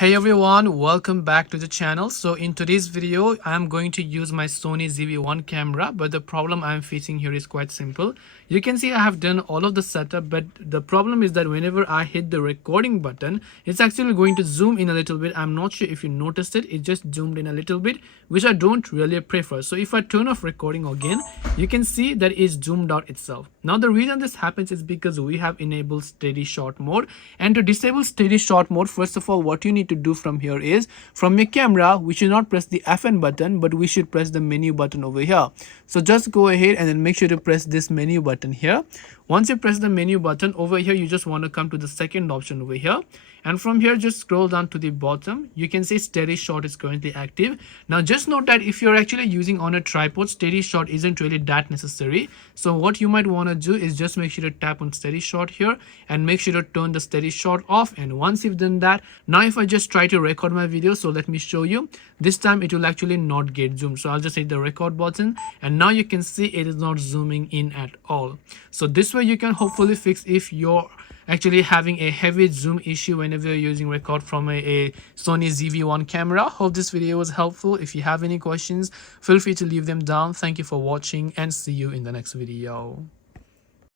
Hey everyone, welcome back to the channel. So in today's video, I'm going to use my Sony ZV-1 camera, but the problem I'm facing here is quite simple. You can see I have done all of the setup, but the problem is that whenever I hit the recording button, it's actually going to zoom in a little bit. I'm not sure if you noticed it, it just zoomed in a little bit, which I don't really prefer. So if I turn off recording again, you can see that it's zoomed out itself. Now the reason this happens is because we have enabled steady shot mode, and to disable steady shot mode, first of all, what you need to do from here is, from your camera we should not press the FN button, but we should press the menu button over here. So just go ahead and then make sure to press this menu button here. Once you press the menu button over here, you just want to come to the second option over here, and from here just scroll down to the bottom. You can see steady shot is currently active. Now just note that if you're actually using on a tripod, steady shot isn't really that necessary. So what you might want to do is just make sure to tap on steady shot here and make sure to turn the steady shot off. And once you've done that, now if I just try to record my video, so let me show you, this time it will actually not get zoomed. So I'll just hit the record button, and now you can see it is not zooming in at all. So this way you can hopefully fix if you're actually having a heavy zoom issue whenever you're using record from a Sony ZV-1 camera. Hope this video was helpful. If you have any questions, feel free to leave them down. Thank you for watching and see you in the next video.